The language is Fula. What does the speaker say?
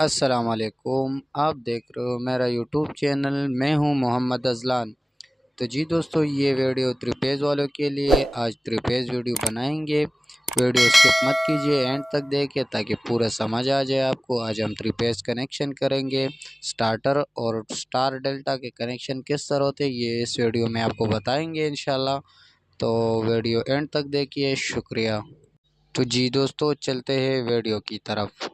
अस्सलामुअलैकुम। आप देख रहे हो मेरा यूट्यूब चैनल। मैं हूं मोहम्मद अज़लान। तो जी दोस्तों, ये वीडियो त्रिपेज़ वालों के लिए आज त्रिपेज़ वीडियो बनाएंगे। वीडियो स्किप मत कीजिए, एंड तक देखिए ताकि पूरा समझ आ जाए आपको। आज हम त्रिपेज़ कनेक्शन करेंगे। स्टार्टर और स्टार डेल्टा के कनेक्शन किस तरह होते हैं ये इस वीडियो में आपको बताएंगे इंशाल्लाह। तो वीडियो एंड तक देखिए। शुक्रिया। तो जी दोस्तों, चलते हैं वीडियो की तरफ।